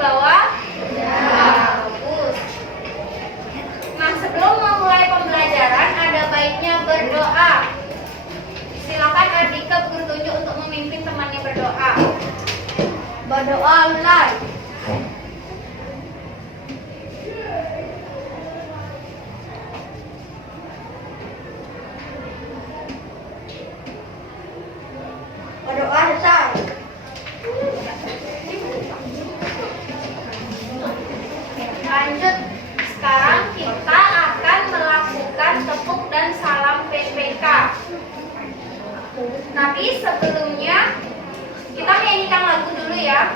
bawah? Bagus. Nah, sebelum memulai pembelajaran ada baiknya berdoa. Silakan Ardika guru tunjuk untuk memimpin temannya berdoa. Berdoa mulai. Berdoa selesai. Lanjut. Sekarang kita akan melakukan tepuk dan salam PPK. Tapi sebelumnya kita nyanyikan lagu dulu ya.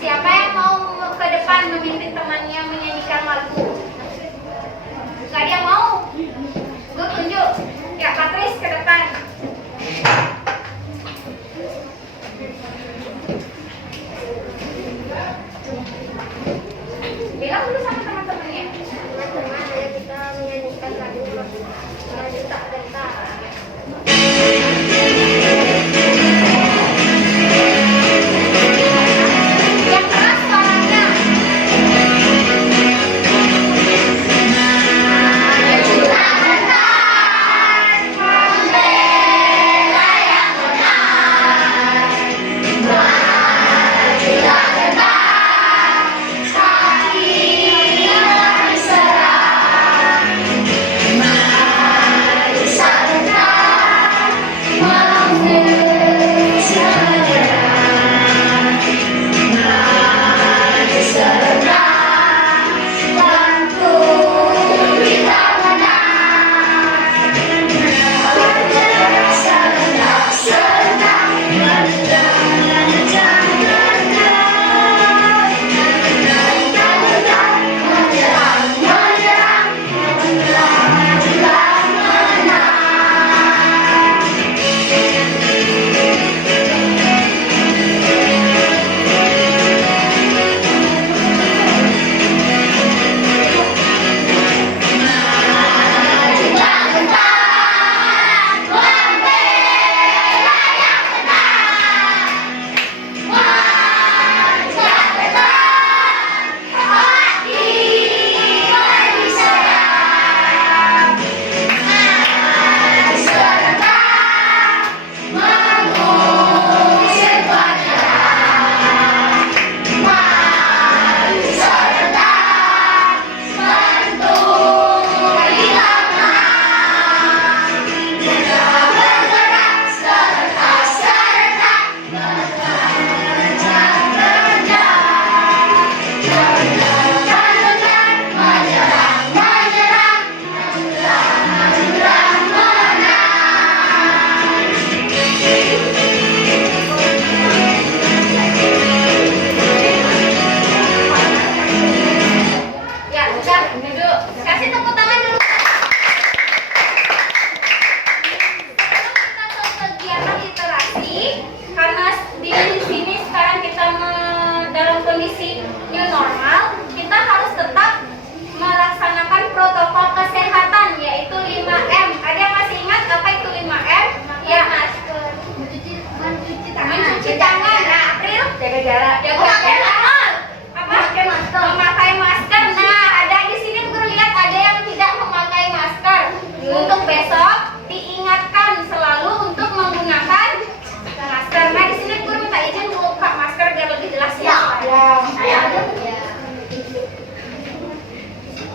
Siapa yang mau ke depan memimpin temannya menyanyikan lagu? Gak ada yang mau? Gue tunjuk. Ya, Patris ke depan. Bilang dulu sama teman-temannya. Teman-teman, ayo kita menyanyikan lagu Maju Tak Gentar. Yang keras suaranya.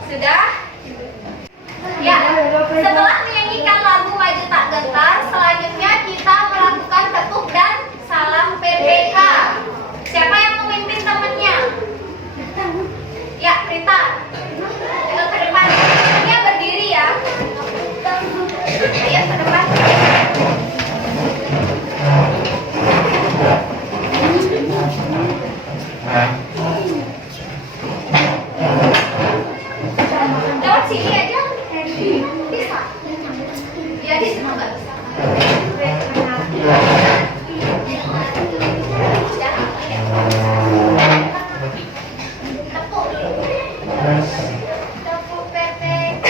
Sudah? Ya, setelah menyanyikan lagu Maju Tak Gentar, selanjutnya kita melakukan tepuk dan salam PPK. Siapa yang memimpin temannya? Ya, Rita. Ayo ke depan. Dia berdiri ya. Ayo ke depan. Lewat sini aja. Bisa. Ya, di situ nggak bisa. Tepuk dulu. Tepuk PPK.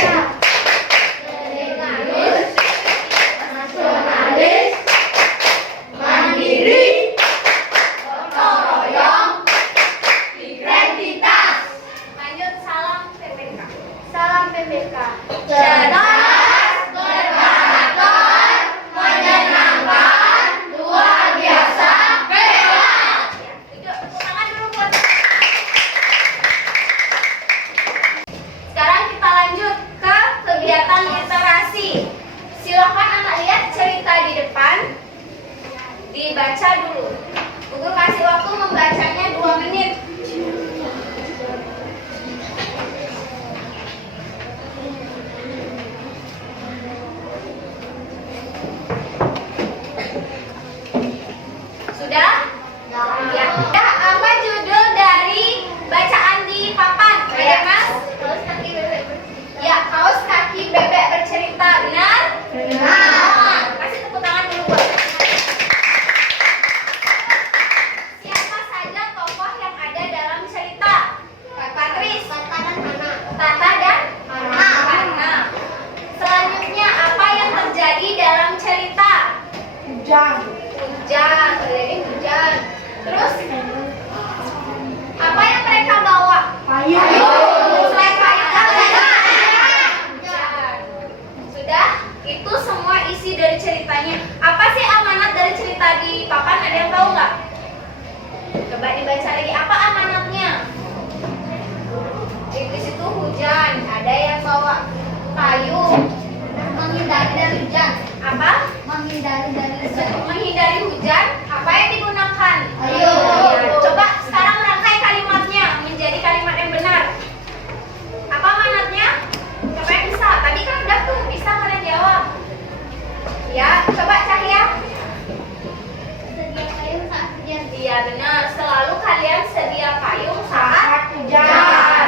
Nasionalis, mandiri. Hujan. Hujan, terjadi hujan. Terus apa yang mereka bawa? Payung. Selain payung apa lagi? Hujan. Sudah, itu semua isi dari ceritanya. Apa sih amanat dari cerita di papan? Ada yang tahu nggak? Coba dibaca lagi. Apa amanatnya? Di situ hujan. Ada yang bawa payung. Menghindari dari hujan. Apa? Menghindari dari hujan. Menghindari hujan. Apa yang digunakan? Payung. Ya, coba sekarang rangkai kalimatnya menjadi kalimat yang benar. Apa amanatnya? Siapa yang bisa? Tadi kan udah tuh, bisa kalian jawab. Ya, coba Cahya. Sedia payung saat hujan. Iya benar, selalu kalian sedia payung saat hujan.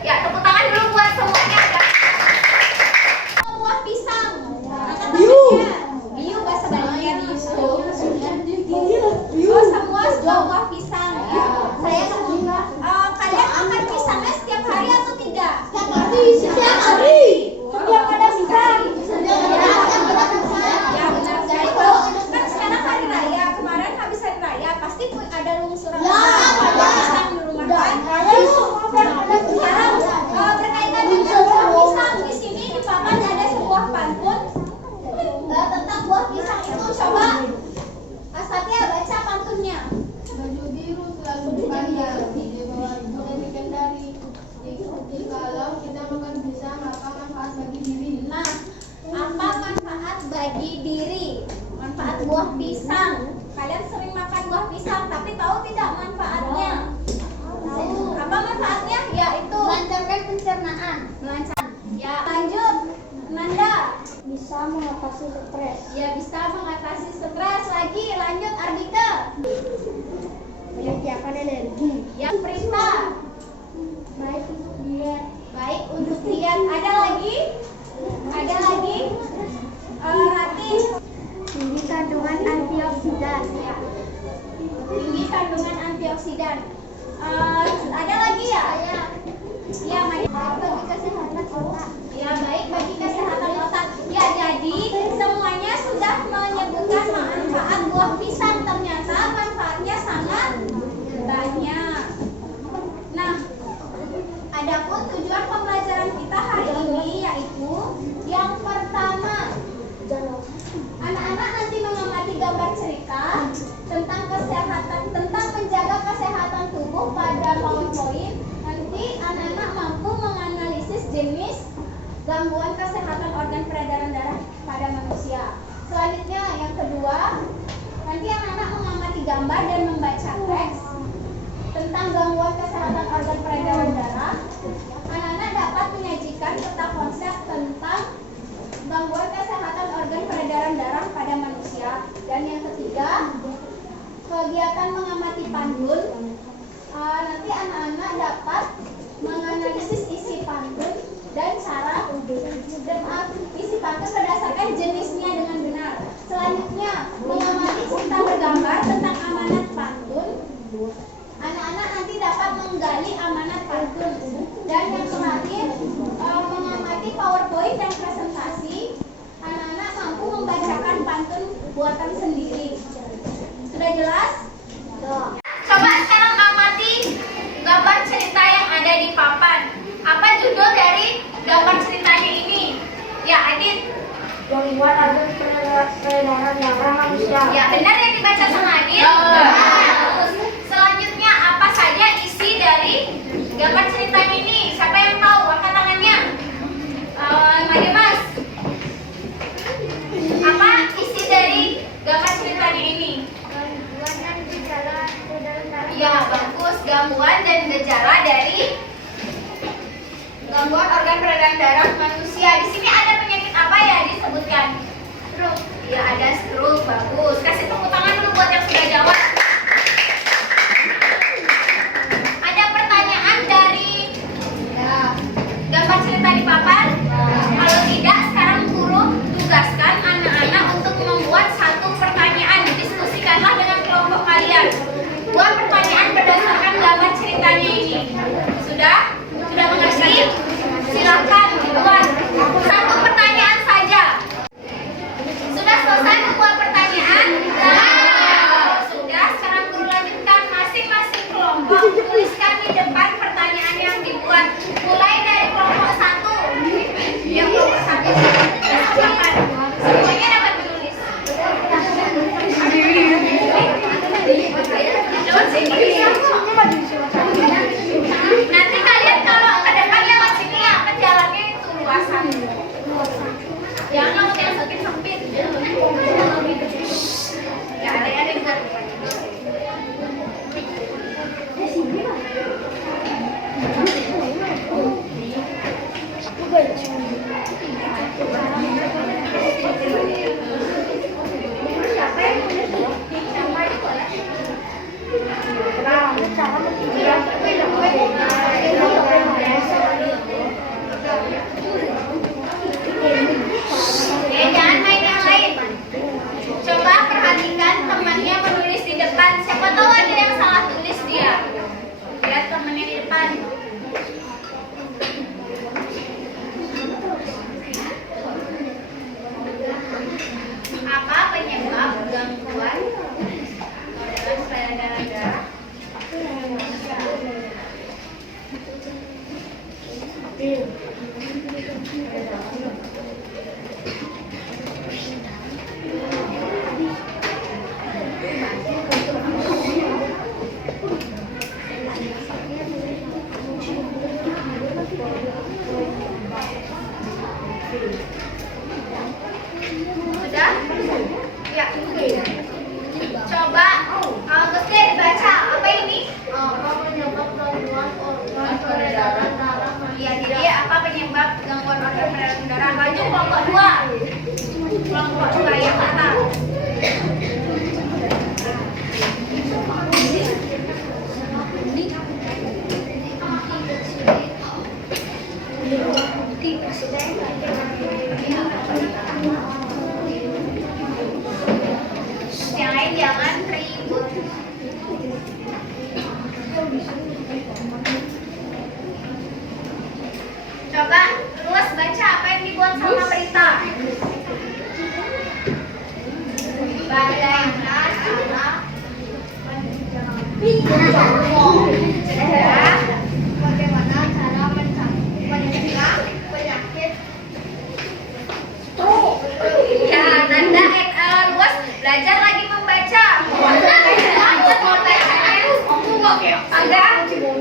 Ya, tepuk tangan dulu buat semuanya. Buah pisang. Biu. Biu bahasa Balinya biu. Oh, semua suka buah pisang. Saya kalian makan pisangnya setiap hari atau tidak? Setiap hari. Setiap ada pisang. Ya benar. Jadi kalau kan sekarang hari raya, kemarin habis hari raya pasti ada lungsuran buah pisang di rumah kan? Sekarang berkaitan dengan buah pisang, di sini di papan ada sebuah pantun tentang buah pisang itu. Coba Satya baca pantunnya. Baju biru selalu berkarya, di bawah ikan dari di kalau kita makan pisang, apa manfaat bagi diri? Nah, apa manfaat bagi diri? Manfaat buah pisang. Kalian sering makan buah pisang, tapi tahu tidak manfaatnya? Tahu. Apa manfaatnya? Yaitu Melancarkan pencernaan. melancar. Ya, lanjut. Nanda. Bisa mengatasi stres. Ya, bisa mengatasi stres. Lagi, lanjut Ardika. Menyediakan energi. Yang Prita. Baik untuk diet. Baik untuk diet. Ada lagi? Ada lagi? Rati. Tinggi kandungan antioksidan. Ya. Tinggi kandungan antioksidan. Ada lagi ya? Ya, Bagi kesehatan otak. ya baik bagi kesehatan otak. Ya, jadi semuanya sudah menyebutkan manfaat buah pisang. Ternyata manfaatnya sangat banyak. Nah, adapun tujuan pembelajaran kita hari ini yaitu yang pertama, anak-anak nanti mengamati gambar cerita tentang kesehatan, tentang menjaga kesehatan tubuh pada PowerPoint. Nanti anak-anak mampu menganalisis jenis gangguan kesehatan organ peredaran darah pada manusia. Selanjutnya yang kedua, nanti anak-anak mengamati gambar dan membaca teks tentang gangguan kesehatan organ peredaran darah. Anak-anak dapat menyajikan peta konsep tentang gangguan kesehatan organ peredaran darah pada manusia. Dan yang ketiga, kegiatan mengamati pantun. Nanti anak-anak dapat menganalisis isi pantun dan cara isi pantun berdasarkan jenisnya dengan benar. Selanjutnya, mengamati serta bergambar tentang amanat pantun. Anak-anak nanti dapat menggali amanat pantun. Dan yang terakhir, mengamati PowerPoint dan presentasi. Anak-anak mampu membacakan pantun buatan sendiri. Sudah jelas? Coba sekarang amati gambar cerita yang ada di papan. Apa judul dari gambar ceritanya ini? Ya, Adit. Gangguan organ peredaran darah manusia. Ya, benar yang dibaca sama Adit? Bagus. Selanjutnya, apa saja isi dari gambar ceritanya ini? Siapa yang tahu? Angkat tangannya. Mari Mas. Apa isi dari gambar ceritanya ini? Gangguan dan gejala peredaran darah. Ya, bagus. Gangguan dan gejala dari gangguan organ peredaran darah manusia. Di sini ada penyakit apa ya disebutkan? Stroke. Ya, ada stroke. Bagus. Kasih tepuk tangan dulu buat yang sudah jawab. Ada pertanyaan dari gambar cerita di papan? Kalau tidak, sekarang guru tugaskan anak-anak untuk membuat satu pertanyaan. Diskusikanlah dengan kelompok kalian. Buat pertanyaan berdasarkan gambar ceritanya ini. Sudah? Sudah mengerti? Silakan buat satu pertanyaan saja. Sudah selesai? depan. Mulai dari kelompok 1. Ya, kelompok 1. Semuanya dapat menulis. Nanti kalian kalau ke depan lewat sini ya, ke jalannya itu luasan. Jangan yang sempit-sempit. Ya, ada yang buat. Jangan main yang lain. Coba perhatikan temannya menulis di depan. Siapa tahu ada yang salah tulis dia. Lihat temannya di depan. Apa penyebab gangguan modelan peredaran darah? Sudah? Ya. Coba Gusti baca apa ini? Apa penyebab gangguan organ peredaran darah? Ya, jadi apa penyebab gangguan organ peredaran darah? Lanjut kelompok 2. Kelompok 2 yang atas. Yang lain jangan ribut. Coba luas baca apa yang dibuat sama Prita. Bagaimana cara Bagaimana cara mencegah penyakit stroke? ya Nanda luas belajar lagi membaca. Lanjut membacanya. Ada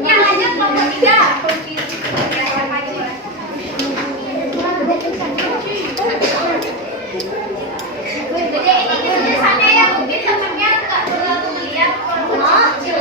yang lanjut kelompok 3. Ya, siapa aja boleh. Jadi ini tulisannya ya, mungkin temennya nggak terlalu melihat kelompok kecil.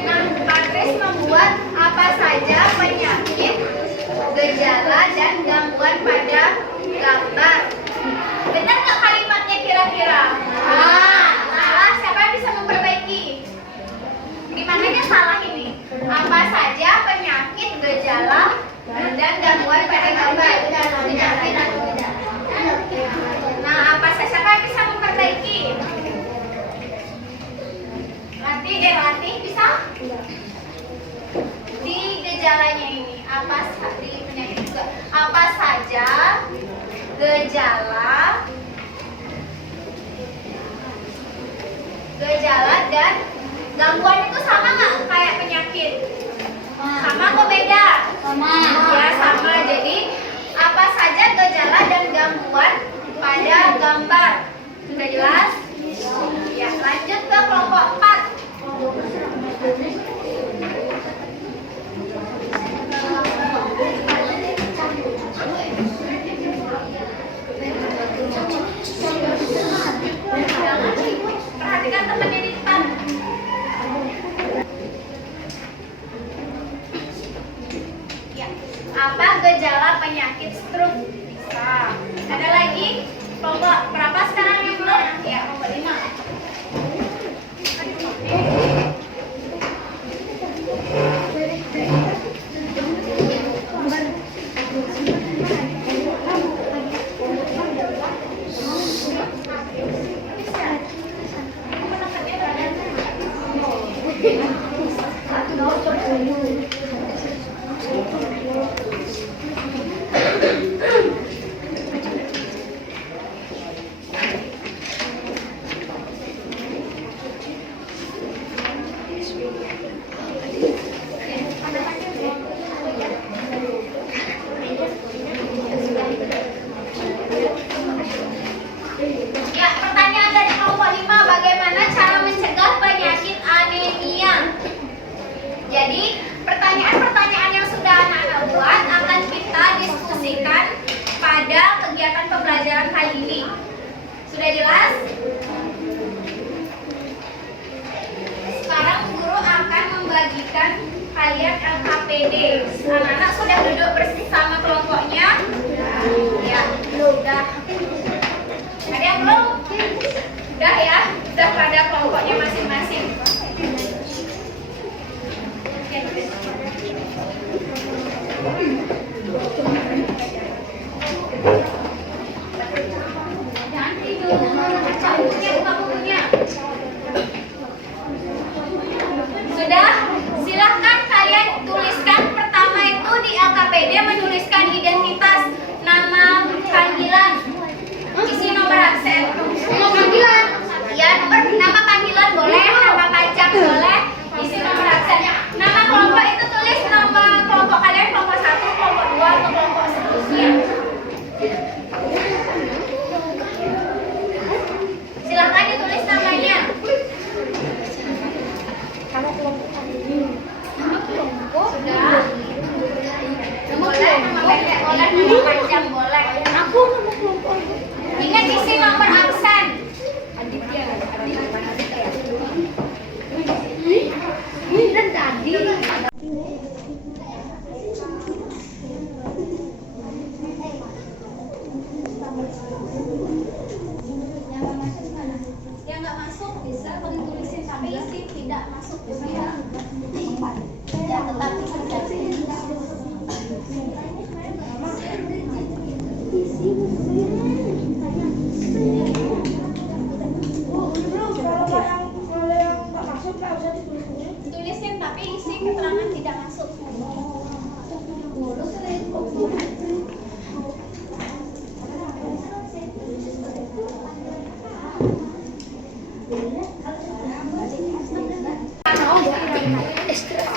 Nah, Patris membuat apa saja penyakit, gejala, dan gangguan pada gambar. Benar nggak kalimatnya kira-kira? Salah. Siapa yang bisa memperbaiki? Dimananya salah ini? Apa saja penyakit, gejala, dan gangguan pada gambar? Penyakit atau gejala? Nah, apa saja? Siapa yang bisa memperbaiki? Latih bisa? Di gejalanya ini di penyakit juga apa saja gejala dan gangguan itu sama nggak kayak penyakit? Sama atau beda? Sama. Ya sama. Jadi apa saja gejala dan gangguan pada gambar? Sudah jelas? Ya, lanjut ke kelompok 4. Perhatikan temannya di depan. Ya, apa gejala penyakit stroke? Bisa. Ada lagi? Kelompok berapa sekarang yang belum? Ya. Ya, pertanyaan dari kelompok 5, bagaimana cara mencegah penyakit anemia? Jadi, pertanyaan-pertanyaan yang sudah anak-anak buat akan kita diskusikan pada kegiatan pembelajaran kali ini. Sudah jelas? Sekarang guru akan membagikan kalian LKPD. Anak-anak sudah duduk bersama kelompoknya? Ya, sudah. Ada yang belum? Udah ya, sudah pada kelompoknya masing-masing. Jangan tidur, baca bukunya, buka bukunya. Sudah? Silahkan kalian tuliskan. Pertama itu di LKPD menuliskan identitas, nama panggilan, isi nomor absen. Nama panggilan? Ya, nama panggilan boleh, nama panjang boleh, isi nomor absen. Nama kelompok itu tulis nama kelompok kalian, kelompok 1, kelompok 2, atau kelompok seterusnya. Silahkan ditulis namanya. Sudah. Boleh, nama pendek boleh, nama panjang boleh. Aku nama kelompok. Ingat isi nomor absen. Ini dan tadi. Yang nggak masuk bisa kamu tulisin, tapi isi tidak masuk bisa ya. Ya, tetapi tulisin, tapi isi keterangan tidak masuk.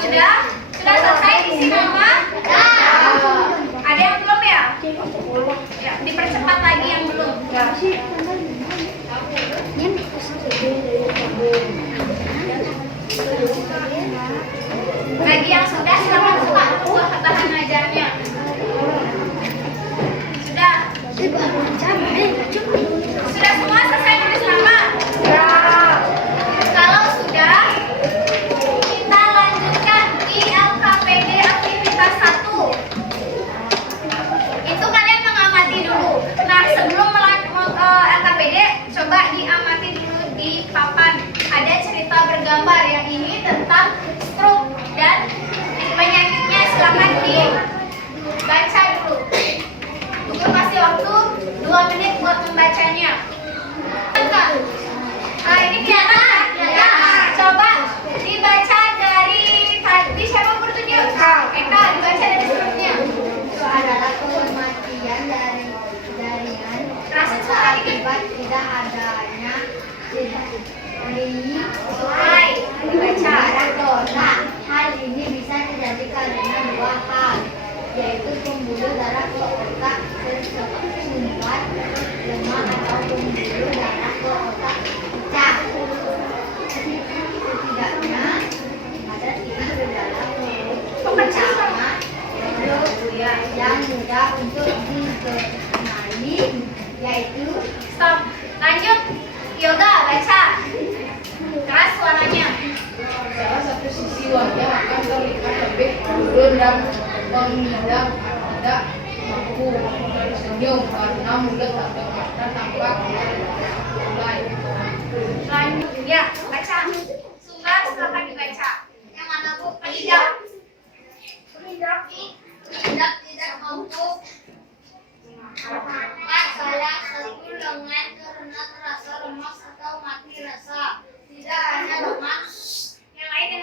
Sudah selesai isi nama? Ada yang belum ya? Ya, dipercepat lagi yang belum. Bagi yang sudah, silakan buka buah bahan ajarnya. Sudah? Sudah semua selesai nulis nama? Kalau sudah, kita lanjutkan di LKPD aktivitas 1. Itu kalian mengamati dulu. Nah, sebelum LKPD, coba diamati dulu di papan. Ada cerita bergambar yang ini tentang stroke dan penyakitnya. Silakan dibaca dulu. Tunggu kasih waktu 2 menit buat membacanya. Ini kelihatan ya? Coba dibaca dari tadi, siapa bertunjuk? Eka, dibaca dari struknya. Itu adalah kematian dari jaringan Rasain suara dikit. akibat tidak adanya Hai, dibaca. corona. Hal ini bisa terjadi karena 2 hal, yaitu pembuluh darah ke otak tersumbat lemah atau pembuluh darah ke otak pecah. Setidaknya ada 3 gejala pertama yang mudah untuk dikenali, yaitu Stop. Lanjut. Yoga, baca. Keras suaranya. salah satu sisi wajah akan terlihat lebih turun dan mengidap tidak mampu tersenyum karena mulut atau mata tampak mulai. Lanjut. Ya, baca. Surat silakan dibaca. Yang mana Bu? Mengidap. Mengidap tidak mampu salah satu lengan karena terasa lemas atau mati rasa. Tidak hanya lemas, yang lain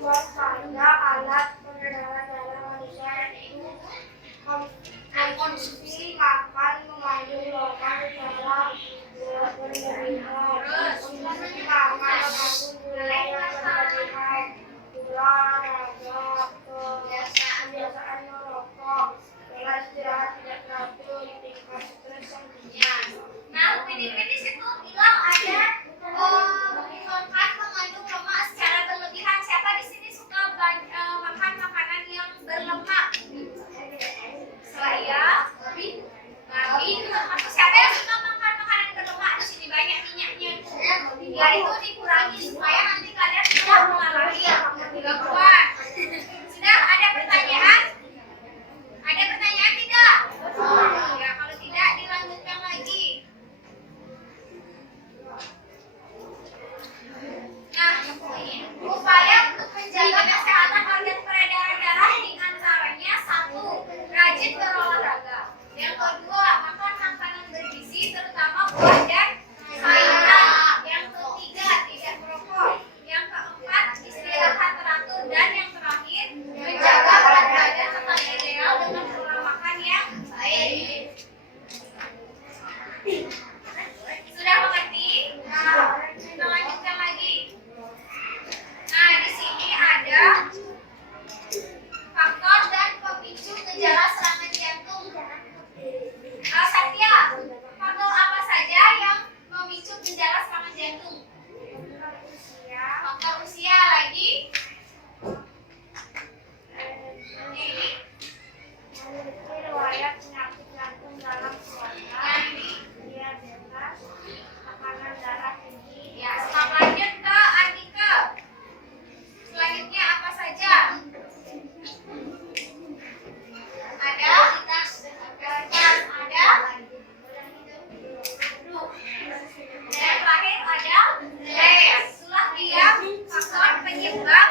waspada alat pengendara darah manusia yaitu konsumsi makan mengandung logam darah berlebihan, konsumsi makan mengandung gula yang berlebihan, gula, rasa, kebiasaan merokok, pola istirahat tidak teratur, tingkat stres yang tinggi. Nah, Upin-Ipin di situ bilang ada makan mengandung lemak secara berlebihan. Siapa di sini suka makan makanan yang berlemak? Saya, Nabi, termasuk siapa yang suka makan makanan berlemak? Di sini banyak minyaknya. Ya itu dikurangi supaya nanti kalian tidak mengalami gangguan. Sudah ada pertanyaan? Ada pertanyaan tidak? Ya, kalau tidak dilanjutkan lagi. Nah, upaya untuk menjaga kesehatan organ peredaran darah diantaranya 1. Rajin berolahraga. Yang kedua, makan makanan bergizi terutama buah dan sayuran. Yang ketiga, tidak merokok. Yang keempat, istirahat teratur. Dan yang terakhir, menjaga berat badan tetap ideal dengan pola makan yang baik. Sudah mengerti? Nah, kita lanjutkan lagi. Nah, di sini ada faktor dan pemicu gejala serangan jantung. Satya, faktor apa saja yang memicu gejala serangan jantung? Faktor usia lagi. Ini. Memiliki riwayat penyakit jantung dalam keluarga, diabetes, tekanan darah tinggi. Ya, stop lanjut ke Andika. Selanjutnya apa saja? Ada? Ada? Dan terakhir ada stres. Itulah dia faktor penyebab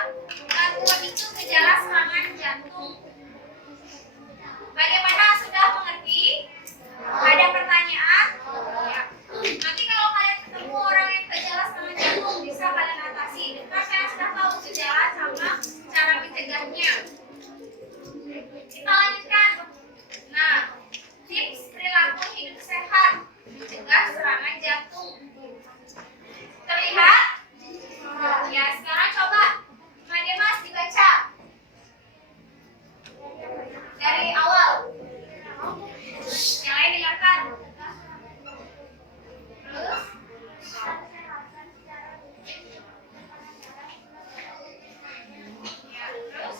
atau pemicu gejala serangan jantung. Bagaimana, sudah mengerti? Ada pertanyaan? Ya. Nanti kalau kalian ketemu orang yang gejala serangan jantung, bisa kalian atasi. Karena saya sudah tahu gejala sama cara mencegahnya. Kita lanjutkan. Nah, tips perilaku hidup sehat mencegah serangan jantung. Terlihat? Ya, sekarang coba Mbak Demas dibaca dari awal. Yang lain dengarkan. Terus? Ya, terus?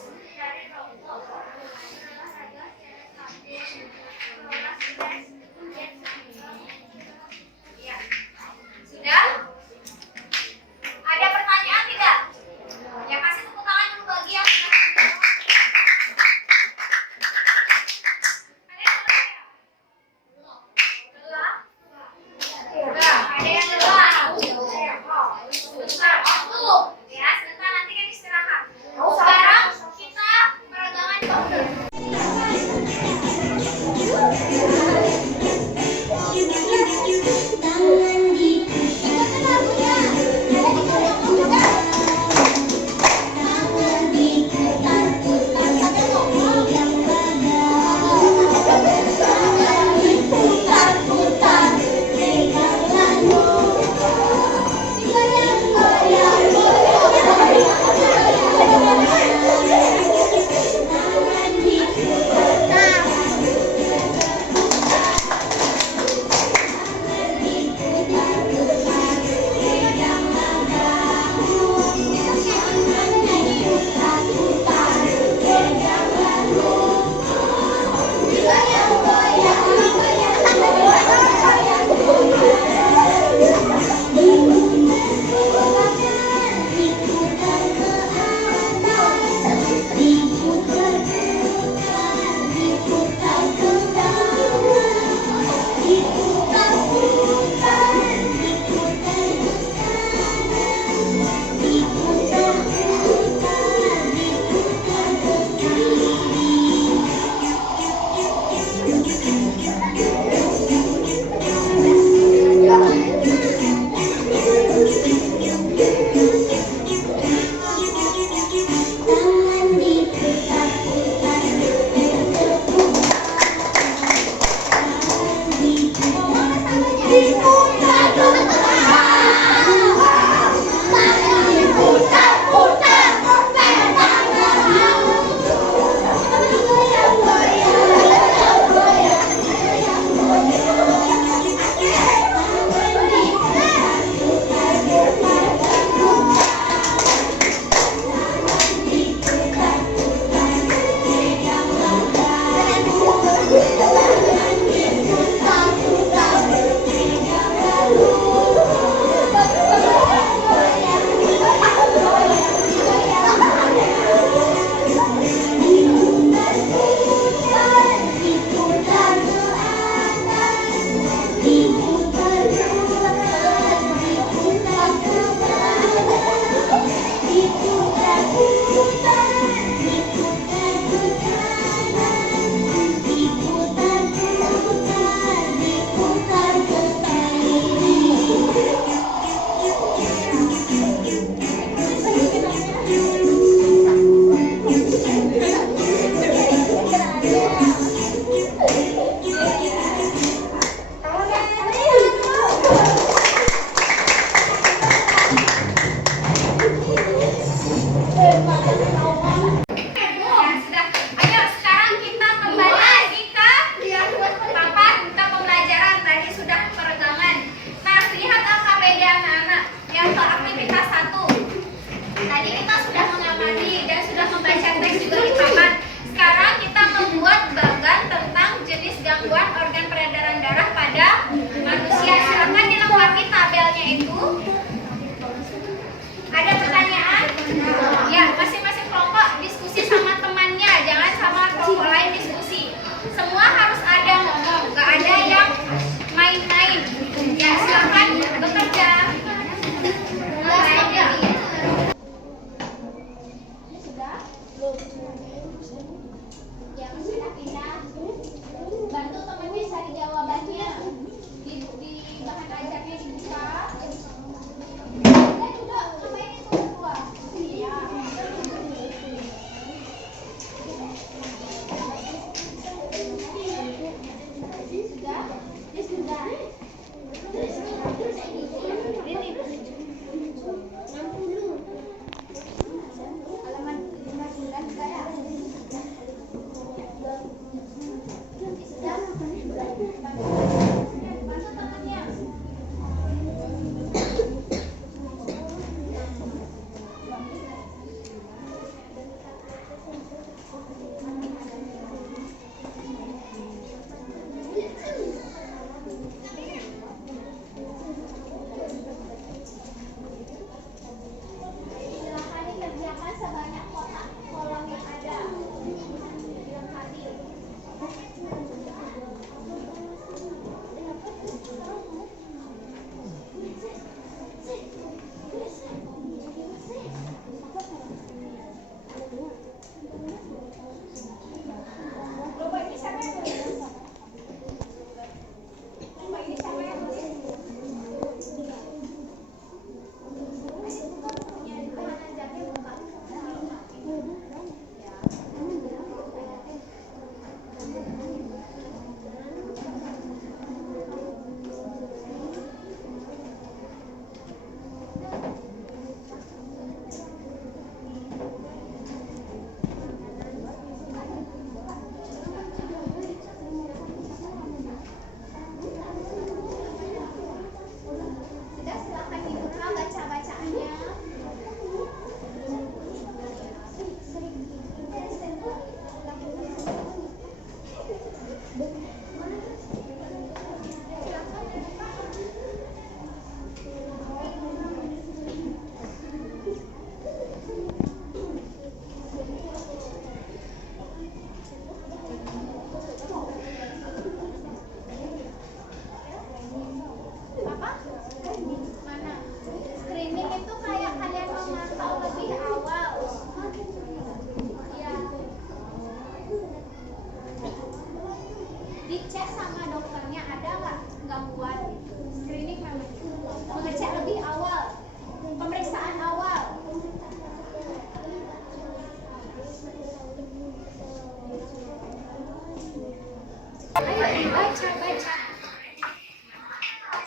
Tangan diputar-putar bertepuk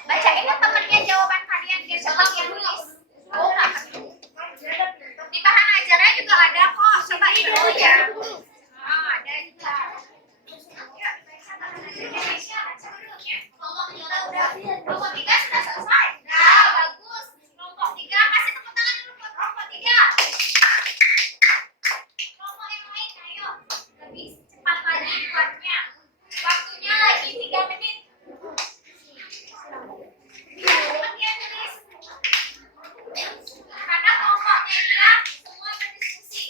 Bacain ya temennya jawaban kalian biar cepat yang nulis. Oh, nggak perlu. Di bahan ajarnya juga ada kok. Coba itu ya. Oh, ada juga. Kelompok 3 sudah selesai. Nah, bagus. Kelompok 3 kasih tepuk tangan dulu buat kelompok 3. Kelompok yang lain, ayo. Lebih cepat lagi buatnya. Waktunya lagi 3 menit. Cepat ya tulis. Karena kelompoknya dia semua berdiskusi.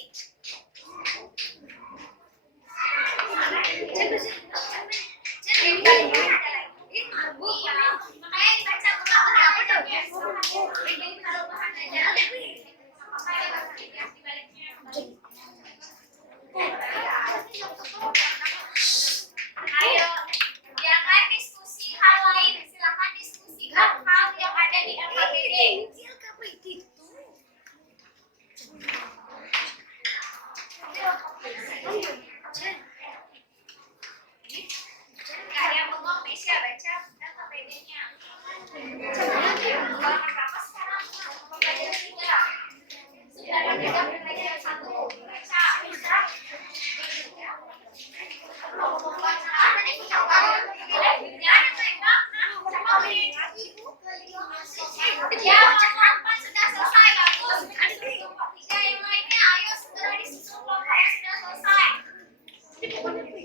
Ayo, jangan diskusi hal lain. Silakan diskusikan hal yang ada di LKPD. Nggak ada yang bengong, Mesya baca LKPD-nya. Halaman berapa sekarang? Pembelajaran 3. Sudah ada pembelajaran 1. Baca. Ya, kelompok sudah selesai, bagus. Kelompok 3 yang lainnya, ayo segera disusun kelompok yang sudah selesai. Langsung ini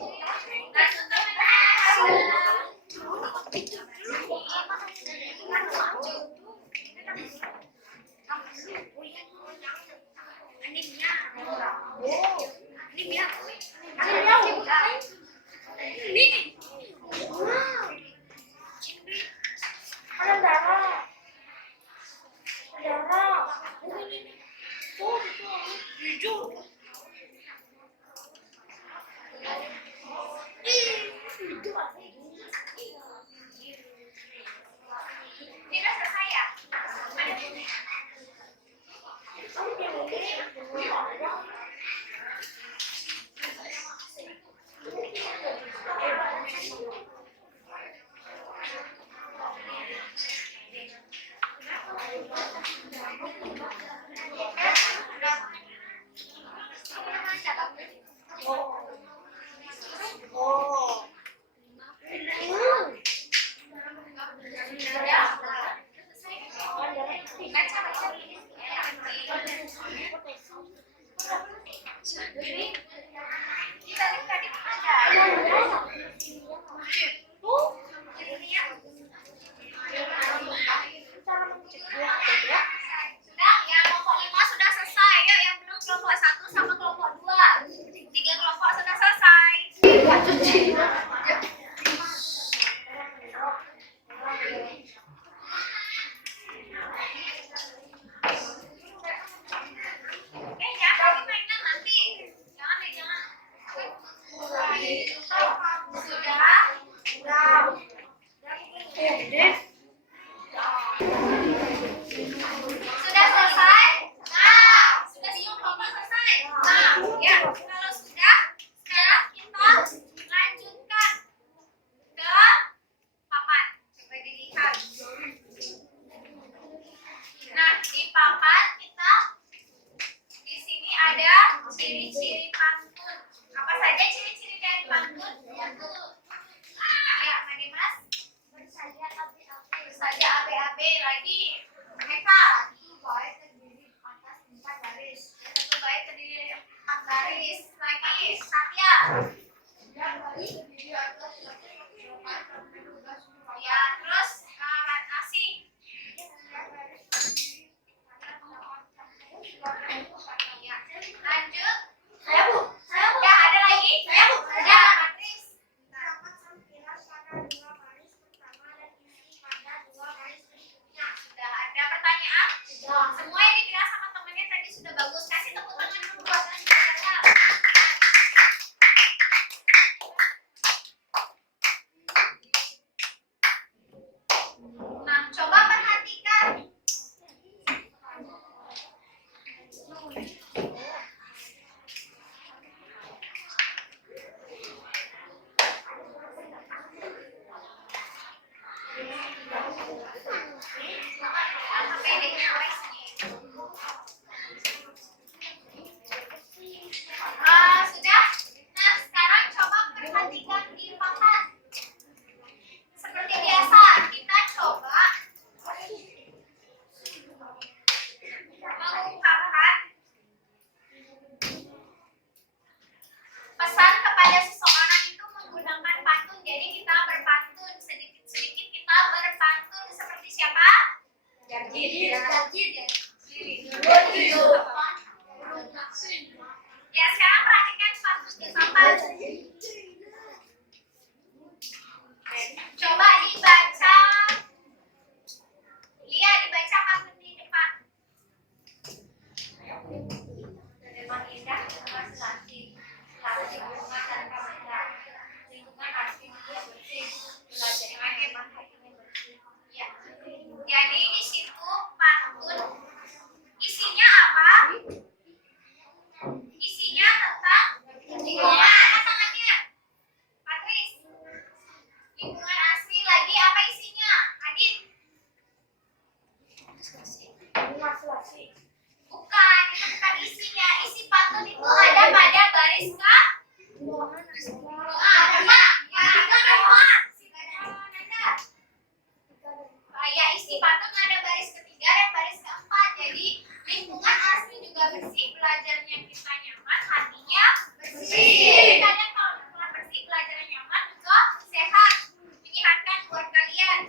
udah selesai ya? Sudah, yang kelompok 5 sudah selesai. Yuk, yang belum kelompok 1 sama kelompok 2. 3 kelompok sudah selesai. Jangan mainan nanti. Jangan deh, jangan. Sudah selesai? Nah, sudah semua kelompok selesai? Nah, ya, kalau sudah, sekarang kita lanjutkan ke papan. Coba dilihat. Nah, di papan kita di sini ada ciri-ciri pantun. Apa saja ciri-ciri dari pantun? Ya, Made Mas. Saja AB-AB lagi. Mereka. Satu bait terdiri 4 baris. Lagi, Satya. Ya, terus Asih. Ya, lanjut. Ya, ada lagi? Ya, Matris. Sudah ada pertanyaan? Semua yang dibilang sama temennya tadi sudah bagus. Kasih tepuk tangan dulu buat yang sudah ada. Ya, sekarang perhatikan pantun Papa. Coba dibaca. Iya, dibaca pantun di depan. Memang indah dengan selasi, selasi bunga tanpa mata, lingkungan asli dia bersih, belajar hemat hatinya bersih. Ya. Jadi di situ pantun isinya apa? Isinya tentang lingkungan. Apa tangannya? Patris. Lingkungan asli lagi apa isinya? Adit. Bukan, itu bukan isinya. Isi pantun itu ada pada baris ke? Apa? Ya, isi pantun ada baris ketiga dan baris keempat. Jadi lingkungan asli juga bersih, belajarnya kita nyaman, hatinya bersih. Kalian kalau lingkungan bersih, belajarnya nyaman juga sehat, menyehatkan buat kalian.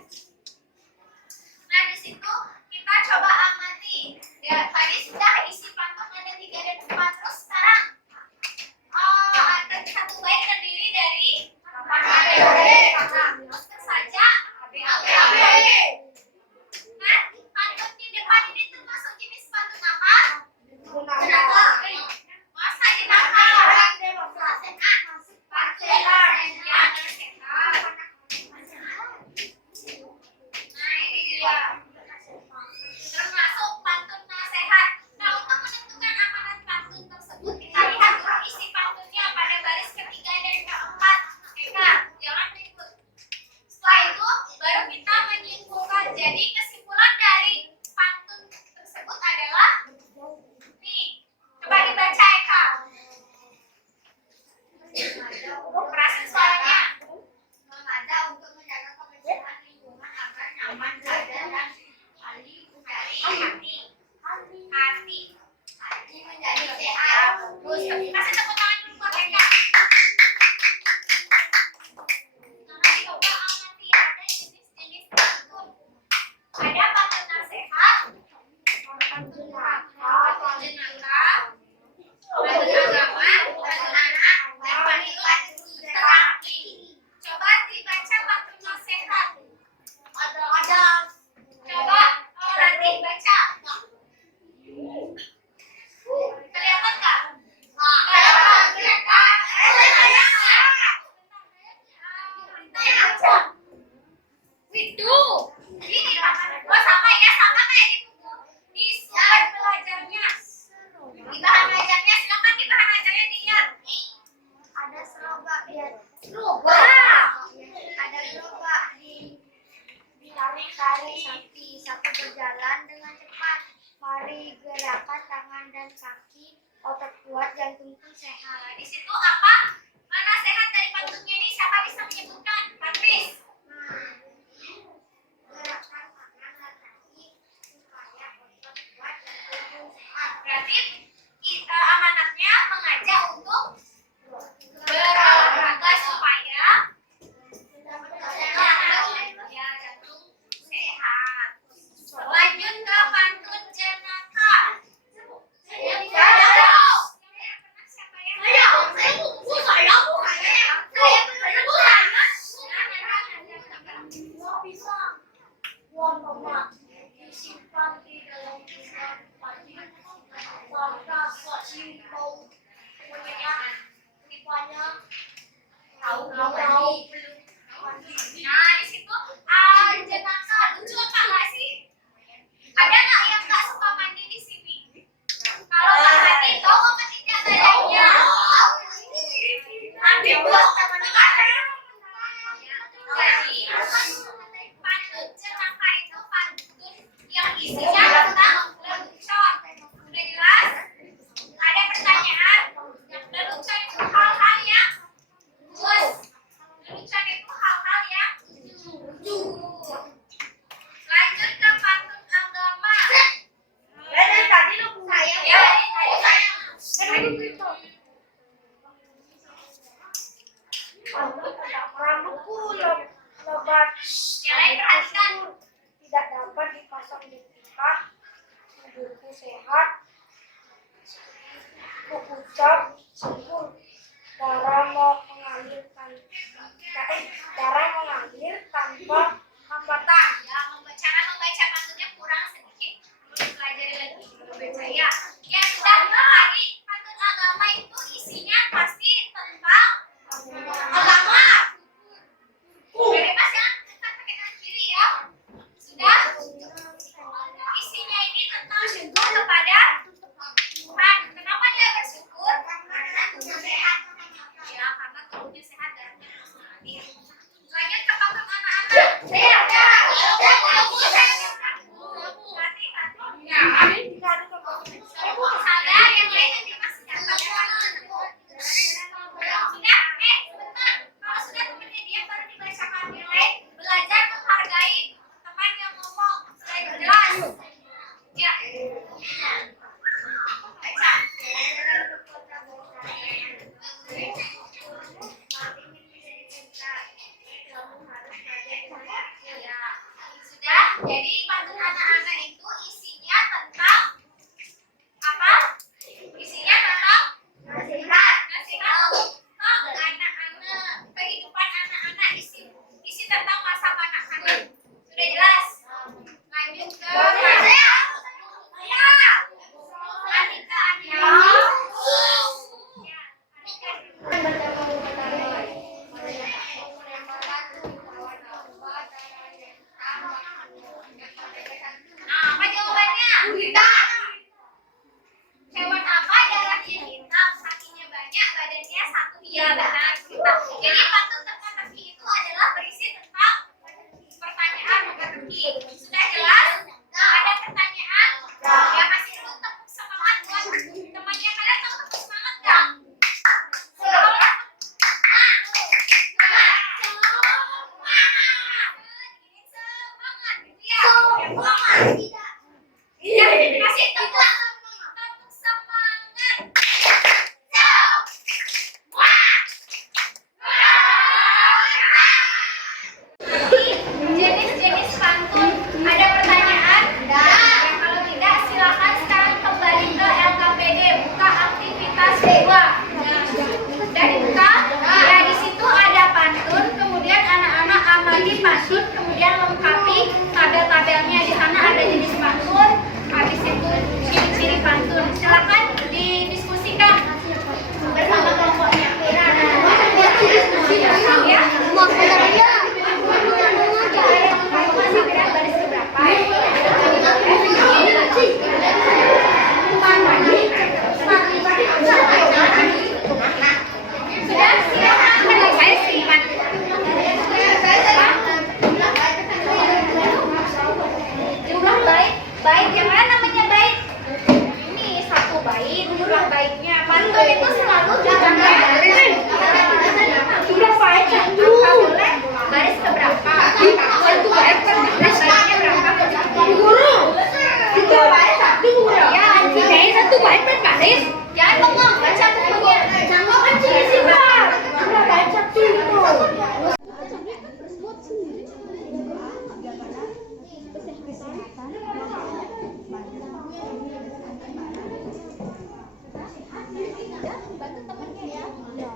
Nah, di situ kita coba amati. Ya, tadi sudah isi pantun ada 3 dan 4. Terus sekarang ada satu bait terdiri dari terus saja Nah, pantun di depan ini termasuk jenis pantun apa? Masa jenaka? Pantun yang sehat. Nah, ini dia. Termasuk pantun nasihat. Nah, untuk menentukan amanat pantun tersebut, kita lihat dulu isi pantunnya pada baris ketiga dan keempat. Eka, jangan ribut. Setelah itu, baru kita menyimpulkan. Jadi, kesimpulan dari pantun tersebut adalah nih, coba dibaca Eka. Kerasin suaranya. Mengada untuk menjaga kebersihan lingkungan agar nyaman, sadar, dan Dari hati. hati menjadi sehat. Terus kasih tepuk tangan dulu buat Eka. Nah, coba amati ada jenis-jenis pantun. Ada pantun nasihat, pantun jenaka, pantun agama, pantun anak, dan pantun terapi. Coba dibaca pantun nasihat. Ada. Coba Ratih baca. Kelihatan nggak? Kelihatan. Itu. Ini oh sama ya, sama kayak di buku. Di sumber belajarnya. Di bahan belajarnya, silakan di bahan belajarnya dilihat. Ada serobak ada gerobak ditarik-tarik sapi berjalan dengan cepat. Mari gerakan tangan dan kaki, otot kuat, jantung pun sehat. Nah, di situ apa? Nasihat dari pantunnya ini siapa bisa menyebutkan? Patris. Gerakan tangan dan kaki supaya otot kuat, jantung pun sehat. Berarti amanatnya mengajak untuk berolahraga supaya ya jantung sehat. Lanjut ke pantun jenaka. Siapa yang Uang lemak disimpan di dalam pisang padi, warga kecil mau rupanya tahu belum. Nah, di situ jenaka lucu apa nggak sih? Ada nggak yang nggak suka mandi di sini? Kalau nggak mandi, tahu apa tidak badannya? Mandi buat Jadi, pantun jenaka itu pantun yang isinya tentang lelucon. Udah jelas? Ada pertanyaan? Yang lelucon itu hal-hal yang bagus. Lelucon itu hal-hal yang lucu. Lanjut ke pantun agama. Dari tadi lu saya Ya, rambutku lebat, yang lain perhatikan. tidak dapat dipasang di pipa, hidupku sehat, mengucap syukur. Darah mengalir tanpa hambatan. Ya, membaca pantunnya kurang sedikit. Perlu dipelajari lagi. Membaca ya. Ya sudah. Tadi pantun agama itu isinya pasti tentang agama. Bebas ya. Kita pakai tangan kiri ya. Sudah. Isinya ini tentang syukur kepada Tuhan. Kenapa dia bersyukur? Karena tubuh sehat. Ya, karena tubuhnya sehat dan mengalir. Lanjut ke pantun anak-anak. Sehat ya. Saudara yang lain nanti masih datang ya. Sudah, sebentar. Kalau sudah temannya dia baru dibacakan nilai. Belajar menghargai teman yang ngomong. Sudah jelas? Ya. Baca. Ya. Sudah. Jadi pantun anak-anak itu isinya tentang apa? Isinya tentang nasihat untuk anak-anak, kehidupan anak-anak, isi tentang masa kanak-kanak. Sudah jelas? Lanjut ke Nah, apa jawabannya? Hewan apa darahnya hitam, kakinya banyak, badannya satu? Iya, benar. Jadi pantun teka-teki itu adalah berisi tentang pertanyaan teka-teki. Sudah jelas? Ada pertanyaan? Ya, kasih dulu tepuk semangat buat temannya. Kalian tahu tepuk semangat nggak? Semangat. Semangat gitu ya. Iya, kasih tepuk semangat. Jenis-jenis pantun. Ada pertanyaan? Ya, kalau tidak silakan sekarang kembali ke LKPD, buka aktivitas 2. Sudah dibuka? Ya, di situ ada pantun, kemudian anak-anak amati pantun, kemudian lengkapi tabel-tabelnya. Di sana ada jenis pantun, habis itu ciri-ciri pantun. Silakan didiskusikan bersama kelompoknya. Ya. Baris keberapa? Sudah, silakan. Saya simpan. Jumlah baik yang mana namanya baik? Ini satu baik, jumlah baiknya. Pantun itu selalu jumlahnya jumlah baik satu. Boleh baris keberapa? Satu baris baiknya berapa? Guru. Jumlah baris satu. Ya, ini satu baik berbaris. Jangan bengong, baca bukunya. Jangan kecil sih, Pak. Jumlah baik satu itu. Bantu temannya ya. Udah,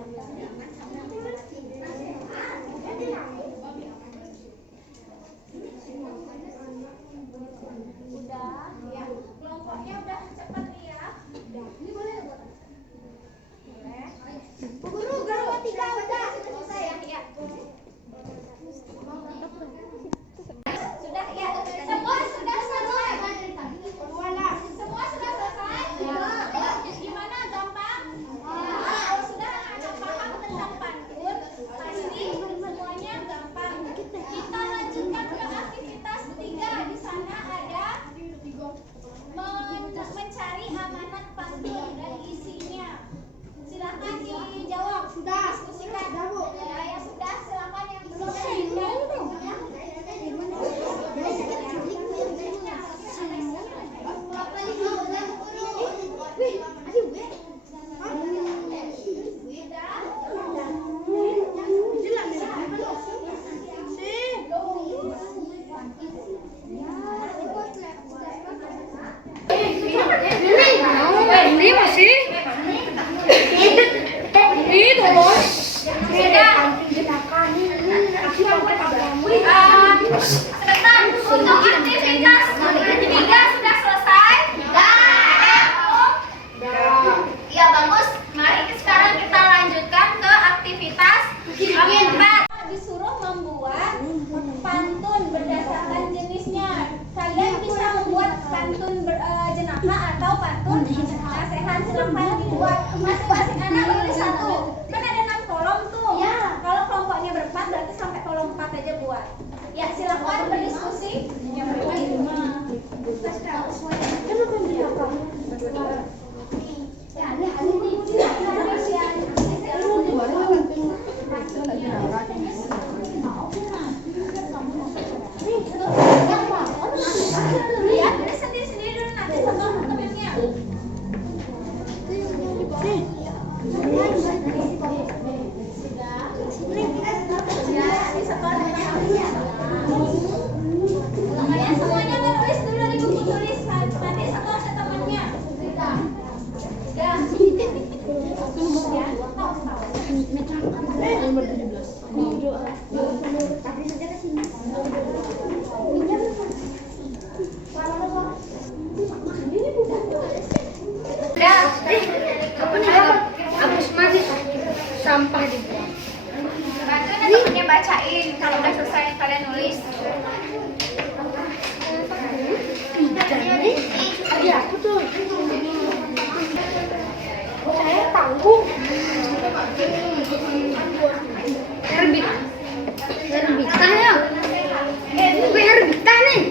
ya. Kelompoknya udah cepat nih ya. Udah. Ini boleh buat Disuruh membuat pantun berdasarkan jenisnya. Kalian bisa membuat pantun jenaka atau pantun nasihat. Silahkan dibuat. Masing-masing anak tulis satu. Kan ada 6 kolom tuh. Kalau kelompoknya berempat berarti sampai kolom 4 aja buat. Ya silahkan berdiskusi. Yang lihat sendiri-sendiri dulu nanti sama temennya. Kalian semuanya menulis dulu di buku tulisan. Nanti satu ke temannya. Sampah dibuang. Bantuin temennya bacain kalau udah selesai kalian nulis. Iya, aku tuh. Saya tangguh. Herbitan ya. Gue herbitan nih.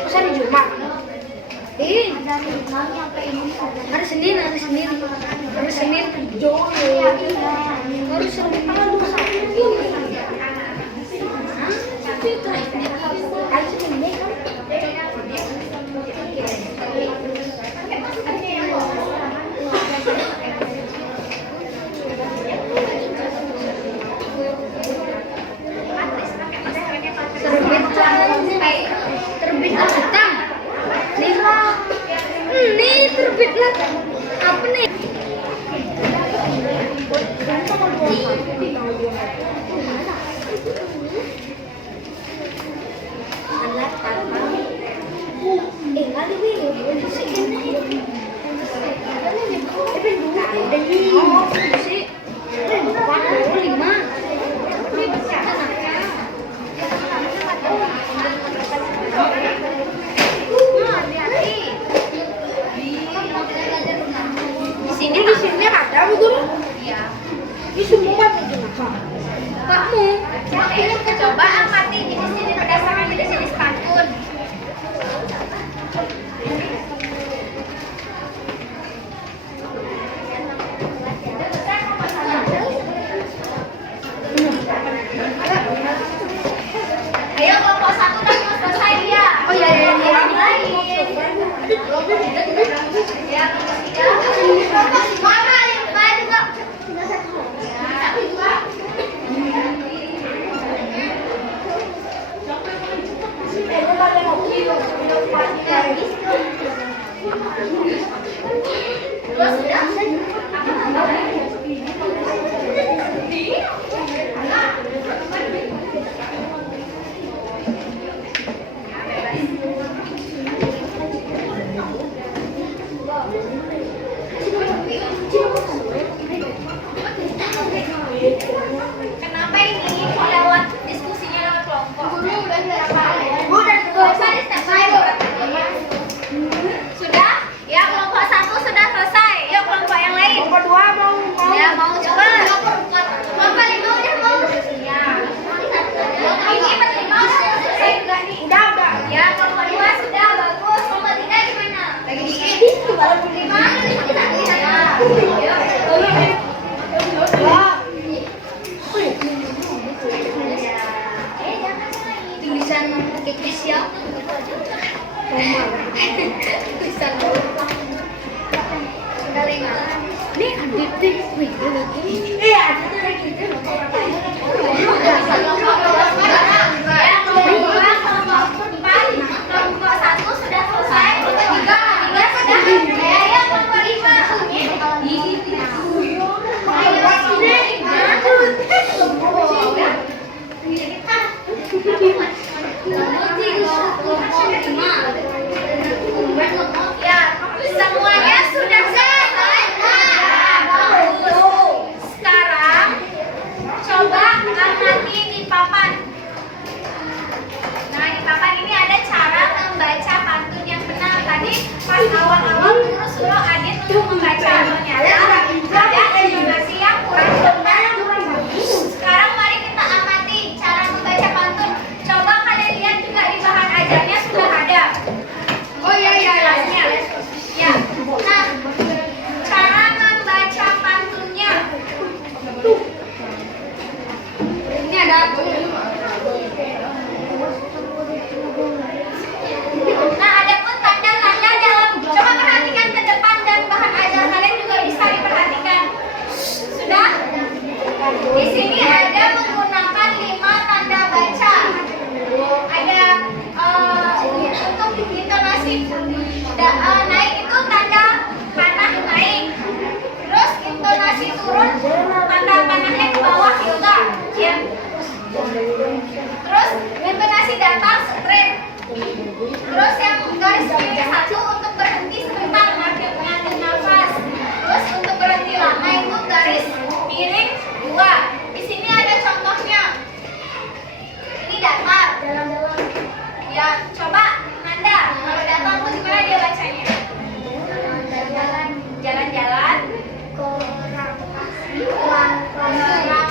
Masa di Jumat? Hari Senin. Harus terbitan. Nih terbitlah. Apa nih? Di sini ada betul? Iya. Ini semua jenaka. Kamu. Coba amati jenis-jenis berdasarkan jenis-jenis pantun. Ayo kelompok 1 udah mau selesai ya. Oh iya. Yang lain. Ya, mana yang lain juga? Kenapa ini kok lewat diskusinya lewat kelompok? Guru udah berapa? Sudah? Ya kelompok 1 sudah selesai. Yuk kelompok yang lain. Kelompok 2 mau. Ya mau coba. Kelompok 5 udah mau. Ya. Ini berlima udah selesai juga nih. Udah. Ya kelompok 2 sudah bagus. Kelompok 3 gimana? Lagi dikit. Kelompok 5 ya. Tulisan kekis ya. Tulisan kalengan. Nih adit deh. Iya, ada lagi. Kelompok 1 sudah selesai. Kelompok 3 sudah. Ya, kelompok 5. Ayo, Ya, coba Nanda, kalau datang tuh gimana dia bacanya? Jalan-jalan.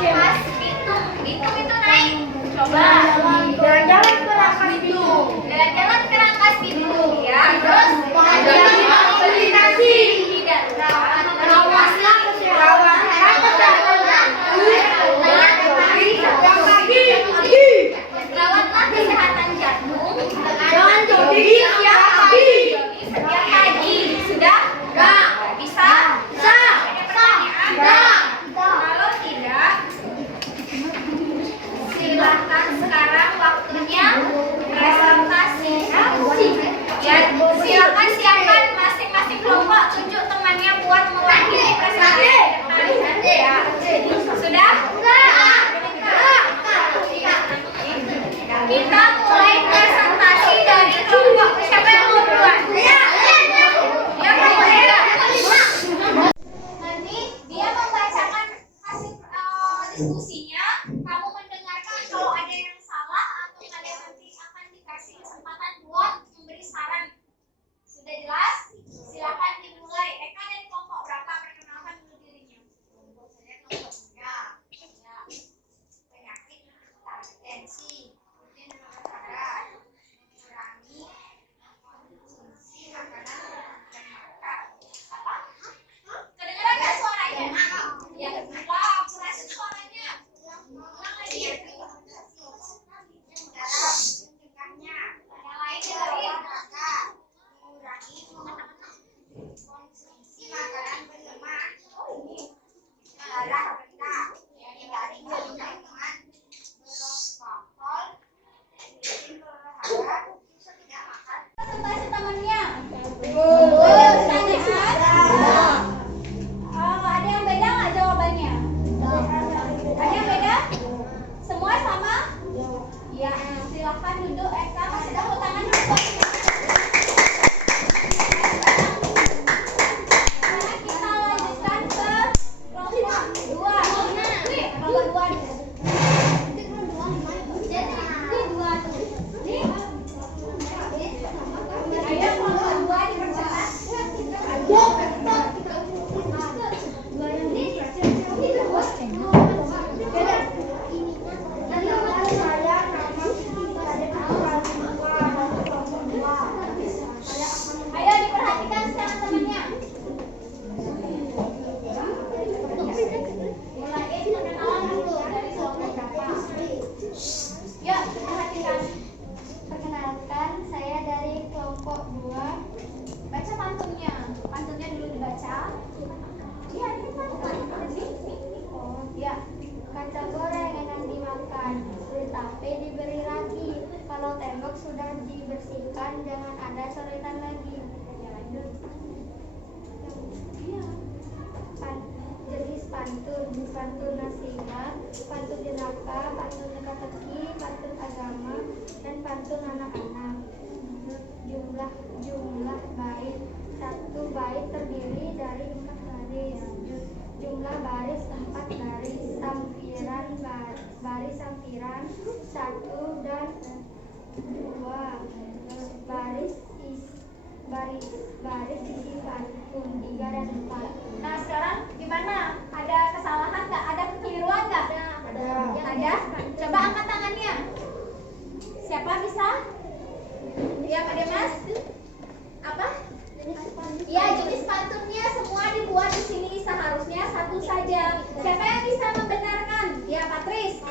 Rangkas Bitung. Bitung itu naik. Coba. Jalan-jalan ke Rangkas Bitung. Jalan-jalan ke Rangkas Bitung. Ya, terus. Jalan-jalan beli nasi. Tidak. Rawatlah Rawatlah kesehatan jantung. Jangan jogging setiap pagi. Setiap pagi. Sudah? Enggak. Bisa? Bisa. Enggak. Kalau tidak, silahkan sekarang waktunya presentasi. Ya, silakan siapkan masing-masing kelompok tunjuk temannya buat mewakili presentasi. Ya. Sudah? Kita mulai presentasi dari kelompok. Siapa yang mau duluan? Ya, nanti dia membacakan hasil diskusinya. Kamu mendengarkan kalau ada yang salah atau kalian nanti akan dikasih kesempatan buat memberi saran. Sudah jelas? Silakan dimulai. Eka dari kelompok berapa? Perkenalkan dulu dirinya. Saya kelompok 3. Ya. Penyakit hipertensi, rutin olahraga, mengurangi konsumsi makanan dan makan. Apa? Kedengeran nggak suaranya? Ya, wah, keras suaranya. Ulang lagi. Yang lain dengerin. Mengurangi konsumsi makanan berlemak, darah rendah, hindari minuman beralkohol, rutin berolahraga, tidak makan. Presentasi temannya. Ada yang beda nggak jawabannya? Ada yang beda? Semua sama? Ya, silakan duduk. Eka kasih tepuk tangan dulu buat dia. Sekarang kita lanjutkan ke kelompok 2. Kelompok 2 dulu. Jadi ini 2 tuh. Nih. Ayo kelompok 2 dipercepat. Ayo diperhatikan sekarang temannya. Mulai perkenalan dulu dari kelompok berapa. Yuk, perhatikan. Perkenalkan, saya dari kelompok 2. Baca pantunnya. Pantunnya dulu dibaca. Iya, ini pantun. Ya. Kaca goreng enak dimakan, tetapi diberi lagi. Kalau tembok sudah dibersihkan, jangan ada soretan lagi. Ya, lanjut. Jenis pantun, pantun nasihat, pantun jenaka, pantun teka-teki, pantun agama, dan pantun anak-anak. Jumlah bait. Satu bait terdiri dari 4 baris. Jumlah baris 4 baris. Baris sampiran 1 dan 2. Baris isi pantun 3 dan 4. Nah, sekarang gimana? Ada kesalahan nggak? Ada kekeliruan nggak? Ada. Coba angkat tangannya. Siapa bisa? Ya, Pak Demas. Apa? Ya, jenis pantunnya semua dibuat di sini seharusnya satu saja. Siapa yang bisa membenarkan? Ya, Patris.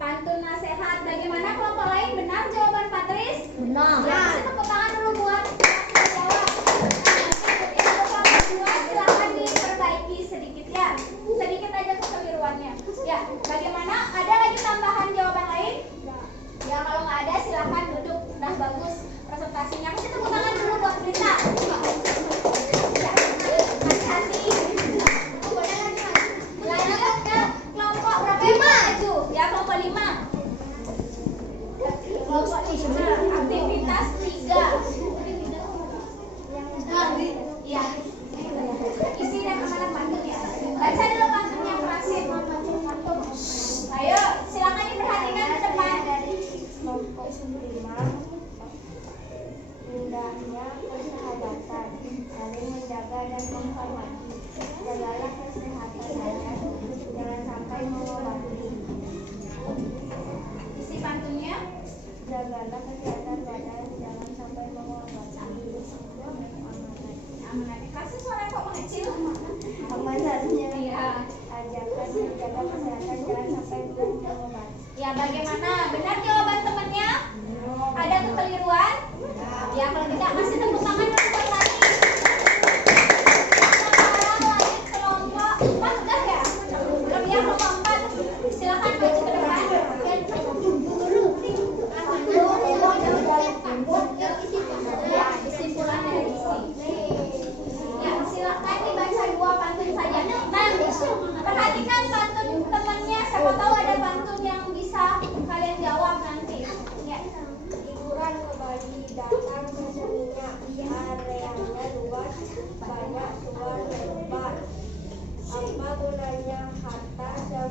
Pantun nasihat. Bagaimana kelompok lain? Benar jawaban Patris? Benar. Ya, kasih tepuk tangan dulu buat yang jawab. Kelompok 2 silakan diperbaiki sedikit ya. Sedikit aja kekeliruannya. Ya, bagaimana? Ada lagi tambahan jawaban lain? Ya, kalau nggak ada silahkan duduk. Udah bagus presentasinya. Kasih tepuk tangan dulu buat Rita. Ya, hati-hati. Lanjut ke kelompok berapa yang maju? Ya, kelompok 5. Kelompok 5. Aktivitas 3. Ya. Isi dan amanat pantun ya. Baca dulu pantunnya Prasin. Ayo, silakan diperhatikan ke depan. Kelompok 5. Jaga kesehatan badan, jangan sampai mengobati. Kasih suara kok mengecil. Amanatnya Iya. ajarkan menjaga kesehatan, jangan sampai mengobati. Ya, bagaimana? Benar jawaban temannya? Ada kekeliruan? Ya, kalau tidak kasih tepuk tangan dulu buat Lani. Sekarang lanjut kelompok 4 udah ya? Belum ya kelompok 4. Silakan maju ke depan. Ya, kesimpulan dari isi. Ya, silakan dibaca 2 pantun saja. Nah, perhatikan pantun temannya. Siapa tahu ada pantun yang bisa kalian jawab nanti. Ya. Liburan ke Bali, datang ke seninya, areanya luas, banyak suar lebar. Apa gunanya harta hijau?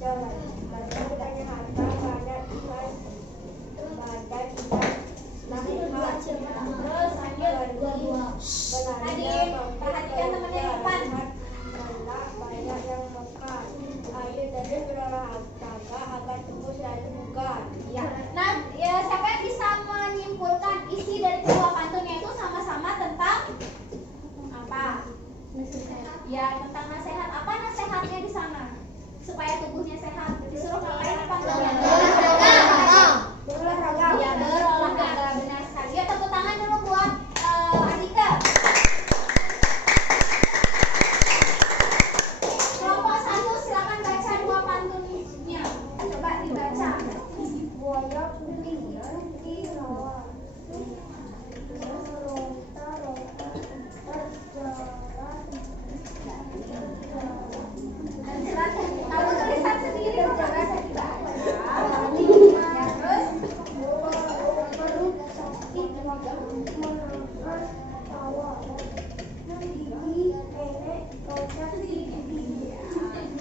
Apa gunanya harta banyak ikan, badan ikan, nasihat. Terus lanjut. Hadir, perhatikan temannya di depan. Banyak yang mekar. Ayo jadi berolahraga agar tubuh selalu bugar. Ya. Nah, ya, siapa yang bisa menyimpulkan isi dari kedua pantunnya itu sama-sama tentang apa? Ya, tentang nasihat. Apa nasihatnya di sana? Supaya tubuhnya sehat. Disuruh ngapain pantunnya? Berolahraga. Ya, berolahraga, benar sekali. Ya, tepuk tangan dulu buat Andika. Kelompok 1 silakan baca 2 pantunnya. Coba dibaca. Buaya putih di rawa, ronta-ronta Silakan. Kamu tulisan sendiri juga bisa dibaca. Ya, terus perut sakit menahan tawa, gigi nenek loncat gigi.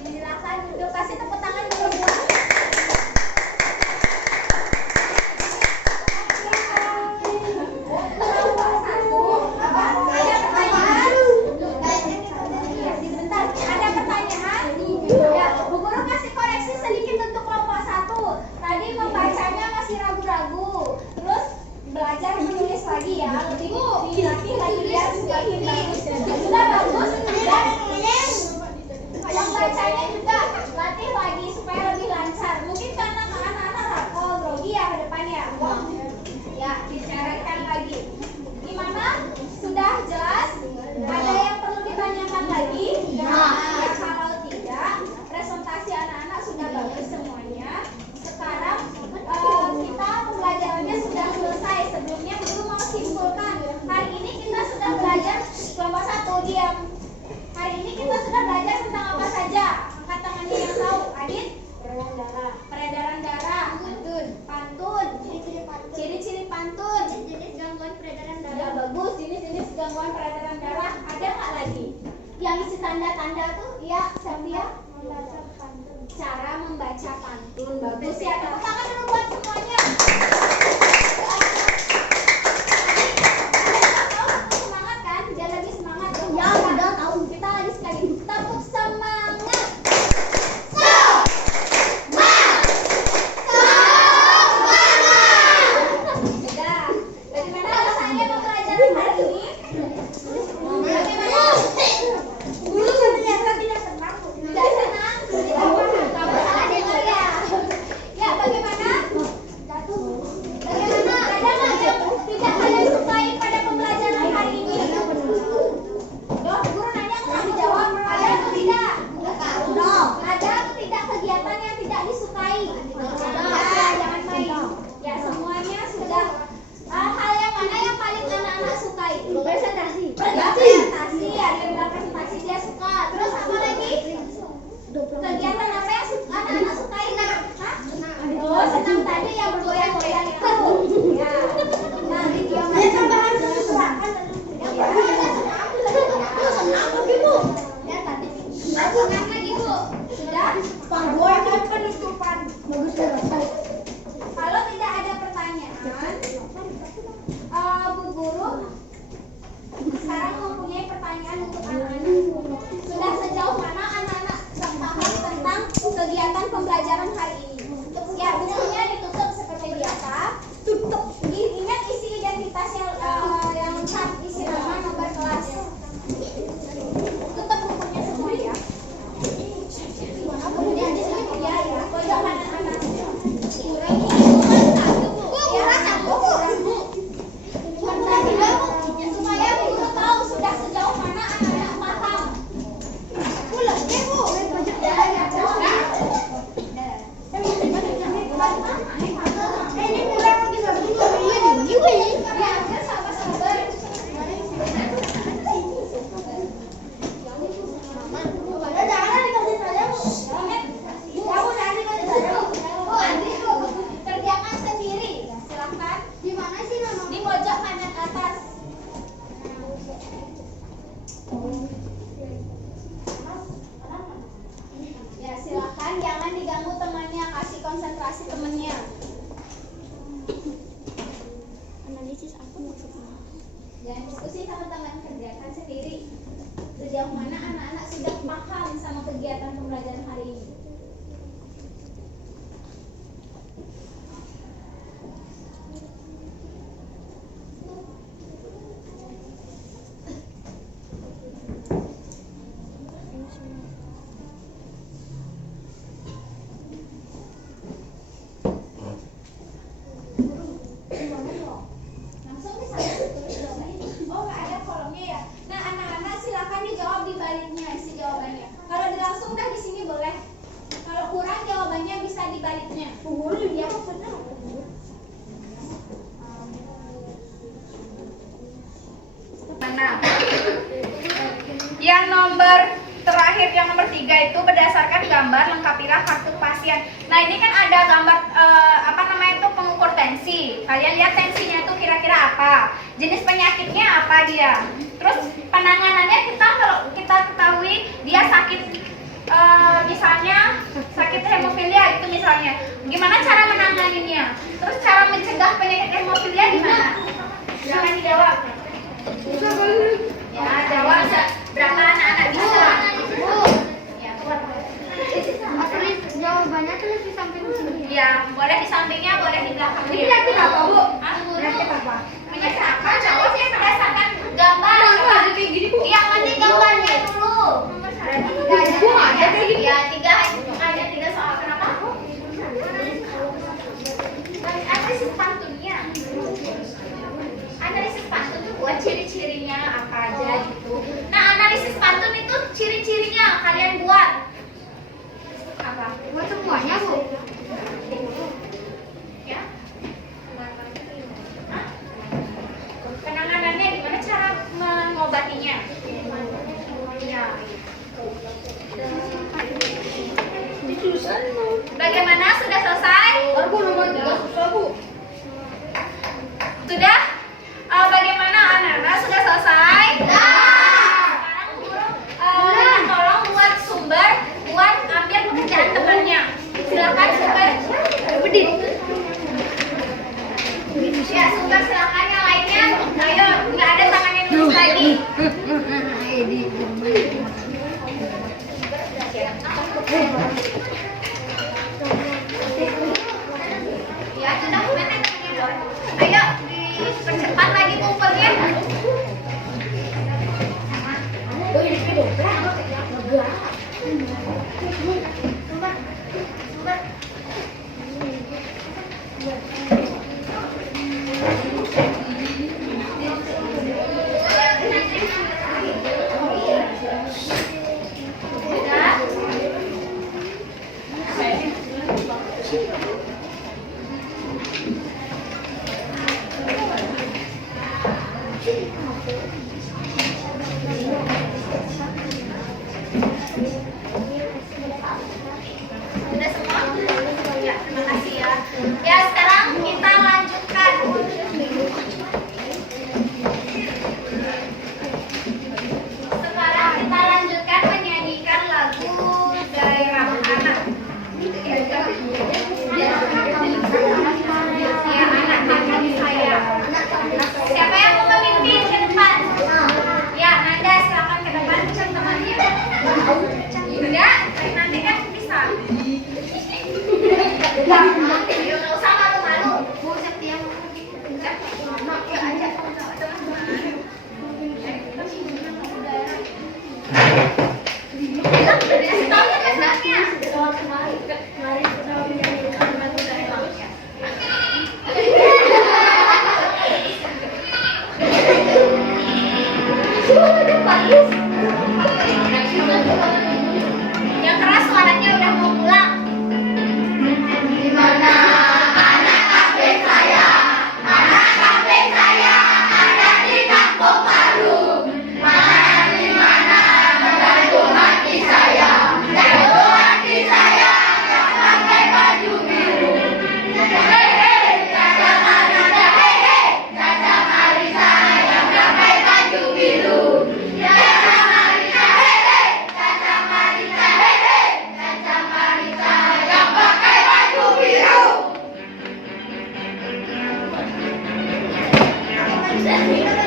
silakan duduk, kasih tepuk tangan dulu buat kelompok 1. Ada pertanyaan? Iya, sebentar. Ada pertanyaan? Ya, Bu Guru kasih koreksi sedikit untuk kelompok 1. Tadi membacanya masih ragu-ragu. Terus belajar menulis lagi ya. Lebih dilatih lagi biar semakin bagus. Sudah bagus? Dan yang bacanya juga latih lagi supaya lebih lancar. Mungkin karena anak-anak grogi ya ke depannya. Ya, bicarakan lagi. Gimana? Sudah jelas? Ada yang perlu ditanyakan lagi? Ya, kalau tidak, presentasi anak-anak sudah bagus semuanya. Sekarang kita pembelajarannya sudah selesai. Sebelumnya guru mau simpulkan. Hari ini kita sudah belajar kelompok 1 diam. Hari ini kita sudah belajar tentang apa saja? Angkat tangannya yang tahu. Adit? Peredaran darah. Pantun. Ciri-ciri pantun. Jenis gangguan peredaran Ya darah. bagus. Jenis-jenis gangguan peredaran darah. Ada nggak lagi? Yang isi tanda-tanda tuh? Iya, Safia. Cara membaca pantun. Bagus ya. Tepuk tangan dulu buat semuanya. Semangat kan? Biar lebih semangat. Ya, udah tahu. Kita lagi sekali. Tepuk semangat. Sudah. Bagaimana rasanya pembelajaran hari ini? Bagaimana? Guru ternyata tidak senang. Tidak senang? Kamu salah dengar ya? Ya, bagaimana? Bagaimana? Ada nggak yang tidak kalian sukai pada pembelajaran hari ini? Loh, guru nanya nggak kamu jawab? Ada atau tidak? Ada atau tidak kegiatan yang tidak disukai? Ada, jangan main. Ya, semuanya sudah. Hal yang mana yang paling anak-anak sukai? Presentasi. Presentasi, ada yang bilang presentasi dia suka. Terus apa lagi? Kegiatan apa yang anak-anak sukai? Hah? Oh, senang tadi yang bergoyang-goyang itu. Ya. Nah, video tambahan silakan. Senang lagi, Bu. Sudah? Buat penutupan. Kalau tidak ada pertanyaan, Bu Guru sekarang mempunyai pertanyaan untuk anak-anak. Sudah sejauh mana anak-anak paham tentang kegiatan pembelajaran hari ini? Ya, bukunya ditutup seperti biasa. Nah, yang nomor terakhir, yang nomor 3 itu berdasarkan gambar lengkapilah kartu pasien. Nah, ini kan ada gambar apa namanya itu pengukur tensi. Kalian lihat tensinya itu kira-kira apa? Jenis penyakitnya apa dia? Terus penanganannya kalau kita ketahui dia sakit misalnya sakit hemofilia itu misalnya. Gimana cara menanganinya? Terus cara mencegah penyakit hemofilia gimana? Silakan dijawab. Ya, jawab. Berapa anak-anak bisa? Ya, Jawabannya tulis di samping sini. ya, boleh di sampingnya, boleh di belakangnya. Ini penyakit apa, Bu? Hah? Penyakit apa? Penyakit apa? Jawabnya berdasarkan gambar. Yang penting gambarnya dulu. Bu, ada kayak gitu. Ya, ada 3 soal. Kenapa? Analisis pantunnya. Analisis pantun itu buat ciri-cirinya apa aja gitu. Nah, analisis pantun itu ciri-cirinya kalian buat apa? Buat semuanya, Bu. Ya. Hah? Penanganannya gimana cara mengobatinya? Ya. Bagaimana? Sudah selesai? Bu, nomor 3 susah, Bu. Sudah? Bagaimana anak-anak? Sudah selesai? Sekarang guru minta tolong buat sumber, buat ambil pekerjaan temannya. Silakan sumber. Ya, sumber silakan yang lainnya. Ayo, nggak ada tangan yang nulis lagi. Ya, sudah mana temannya? Ayo, dipercepat lagi kumpulnya. Sudah semua? Ya, terima kasih ya. Ya, sekarang kita lanjutkan. Sekarang kita lanjutkan menyanyikan lagu daerah anak. Ya, anak hati saya. Siapa yang mau memimpin ke depan? Ya, Nanda silakan ke depan bersama temannya. Enggak, nanti kan bisa. Yuk, nggak usah malu-malu. Bu, Setia. Yuk aja. Kasih tahu ya dasarnya. Yang keras suaranya udah mau pulang. Setia.